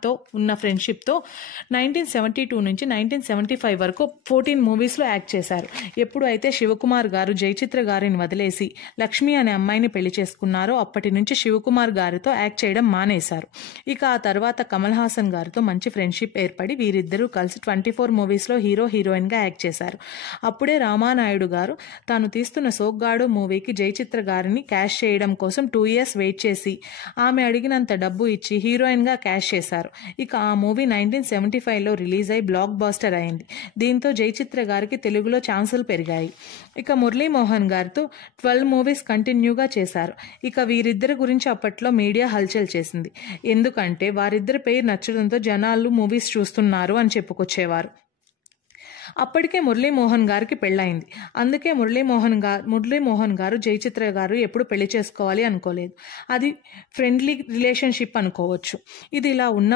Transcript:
శివకుమార్తో ఉన్న ఫ్రెండ్షిప్తో 1972 నుంచి 1975 వరకు 14 మూవీస్లో యాక్ట్ చేశారు. ఎప్పుడు అయితే శివకుమార్ గారు జయచిత్ర గారిని వదిలేసి లక్ష్మి అనే అమ్మాయిని పెళ్లి చేసుకున్నారో అప్పటి నుంచి శివకుమార్ గారితో యాక్ట్ చేయడం మానేశారు. ఇక ఆ తర్వాత కమల్ హాసన్ గారితో మంచి ఫ్రెండ్షిప్ ఏర్పడి వీరిద్దరూ కలిసి 24 మూవీస్లో హీరో హీరోయిన్గా యాక్ట్ చేశారు. అప్పుడే రామానాయుడు గారు తాను తీస్తున్న సోగ్గాడు మూవీకి జయచిత్ర గారిని క్యాష్ చేయడం కోసం 2 years వెయిట్ చేసి ఆమె అడిగినంత డబ్బు ఇచ్చి హీరోయిన్గా క్యాష్ చేశారు. ఇక ఆ మూవీ 1975లో రిలీజ్ అయి బ్లాక్ బాస్టర్ అయింది. దీంతో జయచిత్ర గారికి తెలుగులో ఛాన్సులు పెరిగాయి. ఇక మురళీమోహన్ గారితో 12 మూవీస్ కంటిన్యూగా చేశారు. ఇక వీరిద్దరి గురించి అప్పట్లో మీడియా హల్చల్ చేసింది. ఎందుకంటే వారిద్దరి పేరు నచ్చడంతో జనాలు మూవీస్ చూస్తున్నారు అని చెప్పుకొచ్చేవారు. అప్పటికే మురళీమోహన్ గారికి పెళ్ళయింది. అందుకే మురళీమోహన్ గారు జయచిత్ర గారు ఎప్పుడు పెళ్లి చేసుకోవాలి అనుకోలేదు. అది ఫ్రెండ్లీ రిలేషన్షిప్ అనుకోవచ్చు. ఇది ఇలా ఉన్న